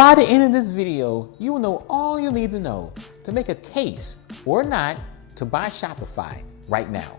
By the end of this video, you will know all you need to know to make a case or not to buy Shopify right now.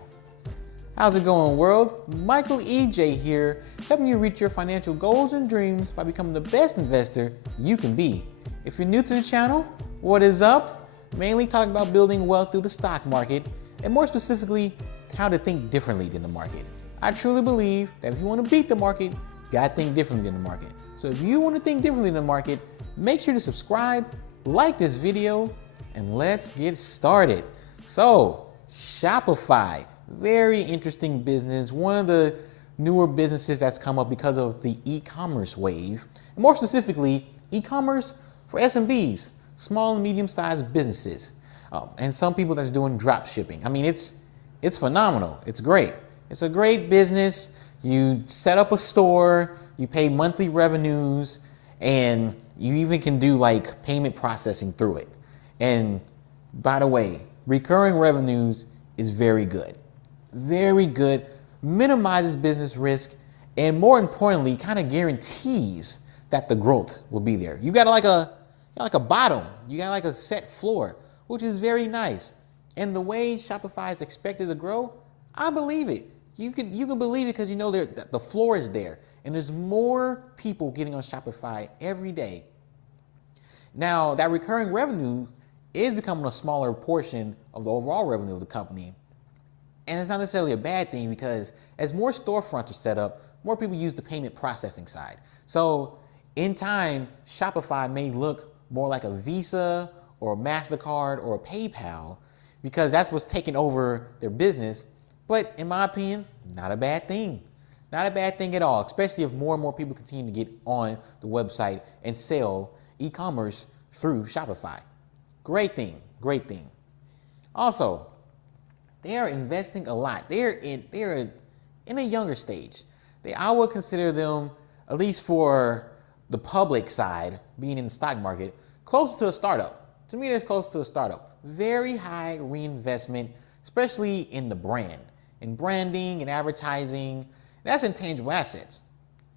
How's it going, world? Michael EJ here, helping you reach your financial goals and dreams by becoming the best investor you can be. If you're new to the channel, what is up? Mainly talking about building wealth through the stock market, and more specifically, how to think differently than the market. I truly believe that if you want to beat the market, you gotta think differently than the market. So if you want to think differently than the market, make sure to subscribe, like this video, and let's get started. So, Shopify, very interesting business. One of the newer businesses that's come up because of the e-commerce wave. And more specifically, e-commerce for SMBs, small and medium-sized businesses. And some people that's doing drop shipping. I mean, it's phenomenal. It's great. It's a great business. You set up a store, you pay monthly revenues, and you even can do like payment processing through it. And by the way, recurring revenues is very good. Very good, minimizes business risk, and more importantly, kind of guarantees that the growth will be there. You got like a bottom, you got like a set floor, which is very nice. And the way Shopify is expected to grow, I believe it. You can believe it because you know the floor is there, and there's more people getting on Shopify every day. Now that recurring revenue is becoming a smaller portion of the overall revenue of the company. And it's not necessarily a bad thing because as more storefronts are set up, more people use the payment processing side. So in time, Shopify may look more like a Visa or a MasterCard or a PayPal because that's what's taking over their business. But in my opinion, not a bad thing. Not a bad thing at all, especially if more and more people continue to get on the website and sell e-commerce through Shopify. Great thing, great thing. Also, they are investing a lot. They're in a younger stage. I would consider them, at least for the public side, being in the stock market, close to a startup. To me, they're close to a startup. Very high reinvestment, especially in the brand, in branding and advertising. That's intangible assets.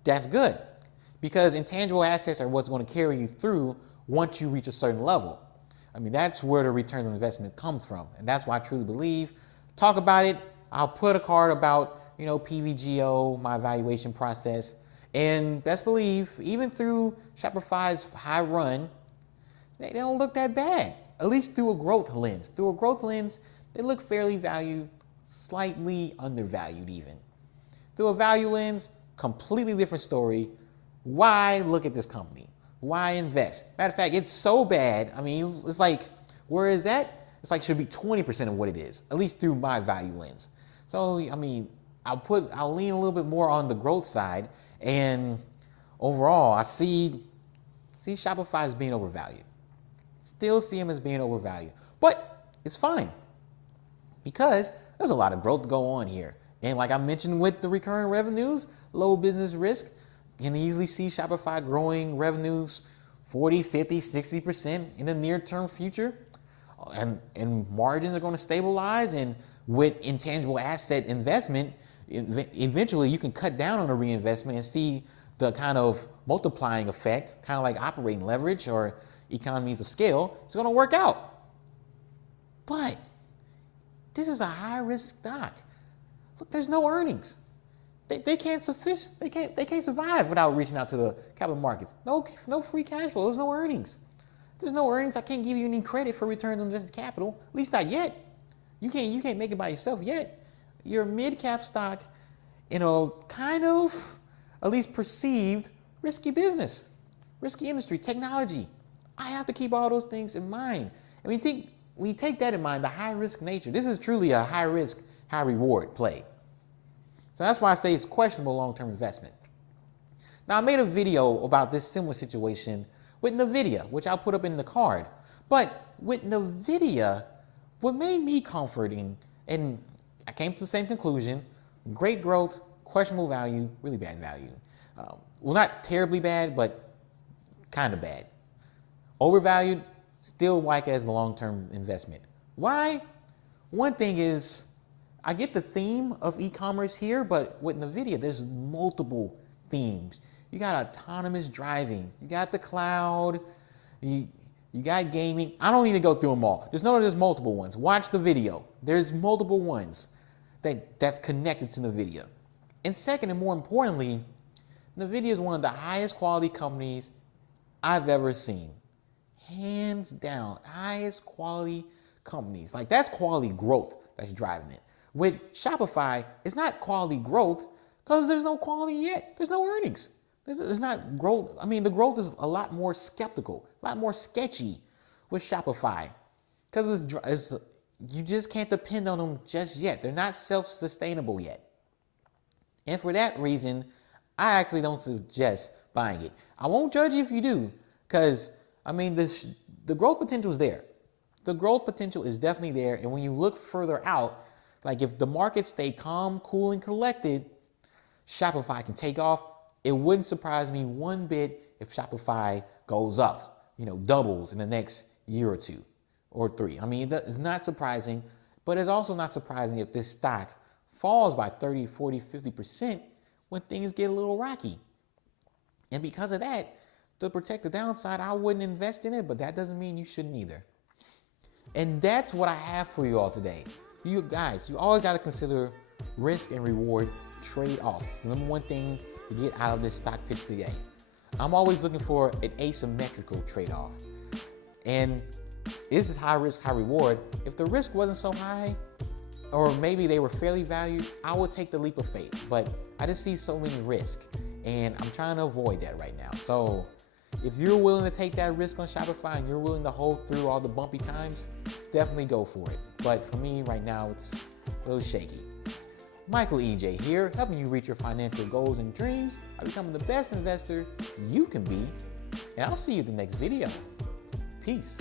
That's good because intangible assets are what's going to carry you through once you reach a certain level. I mean, that's where the return on investment comes from. And that's why I truly believe. Talk about it. I'll put a card about, PVGO, my evaluation process. And best believe, even through Shopify's high run, they don't look that bad, at least through a growth lens. Through a growth lens, they look fairly valued, slightly undervalued even. Through a value lens, completely different story. Why look at this company? Why invest? Matter of fact, it's so bad. I mean, it's like, where is that? It's like should be 20% of what it is, at least through my value lens. So, I mean, I'll lean a little bit more on the growth side, and overall, I see Shopify as being overvalued. Still see them as being overvalued, but it's fine because there's a lot of growth to go on here. And like I mentioned with the recurring revenues, low business risk, you can easily see Shopify growing revenues 40, 50, 60% in the near term future. And margins are going to stabilize, and with intangible asset investment, eventually you can cut down on the reinvestment and see the kind of multiplying effect, kind of like operating leverage or economies of scale. It's going to work out. But this is a high risk stock. Look, there's no earnings. They can't survive without reaching out to the capital markets. No free cash flow. There's no earnings. There's no earnings. I can't give you any credit for returns on invested capital, at least not yet. You can't make it by yourself yet. You're a mid-cap stock in a kind of, at least perceived, risky business, risky industry, technology. I have to keep all those things in mind. And when you take that in mind, the high risk nature, this is truly a high risk, high reward play. So that's why I say it's questionable long-term investment. Now, I made a video about this similar situation with NVIDIA, which I'll put up in the card. But with NVIDIA, what made me comforting, and I came to the same conclusion, great growth, questionable value, really bad value. Well, not terribly bad, but kind of bad. Overvalued, still like as a long-term investment. Why? One thing is, I get the theme of e-commerce here, but with NVIDIA, there's multiple themes. You got autonomous driving. You got the cloud. You got gaming. I don't need to go through them all. Just know that there's multiple ones. Watch the video. There's multiple ones that's connected to NVIDIA. And second, and more importantly, NVIDIA is one of the highest quality companies I've ever seen. Hands down, highest quality companies. Like, that's quality growth that's driving it. With Shopify, it's not quality growth because there's no quality yet. There's no earnings. There's not growth. I mean, the growth is a lot more skeptical, a lot more sketchy with Shopify because you just can't depend on them just yet. They're not self-sustainable yet. And for that reason, I actually don't suggest buying it. I won't judge you if you do, because, I mean, the growth potential is there. The growth potential is definitely there. And when you look further out, like if the market stay calm, cool, and collected, Shopify can take off. It wouldn't surprise me one bit if Shopify goes up, doubles in the next year or two or three. I mean, it's not surprising, but it's also not surprising if this stock falls by 30, 40, 50% when things get a little rocky. And because of that, to protect the downside, I wouldn't invest in it, but that doesn't mean you shouldn't either. And that's what I have for you all today. You guys, you always got to consider risk and reward trade-offs. It's the number one thing to get out of this stock pitch today. I'm always looking for an asymmetrical trade-off. And this is high risk, high reward. If the risk wasn't so high, or maybe they were fairly valued, I would take the leap of faith. But I just see so many risks, and I'm trying to avoid that right now. So if you're willing to take that risk on Shopify and you're willing to hold through all the bumpy times, definitely go for it. But for me right now, it's a little shaky. Michael EJ here, helping you reach your financial goals and dreams by becoming the best investor you can be. And I'll see you in the next video. Peace.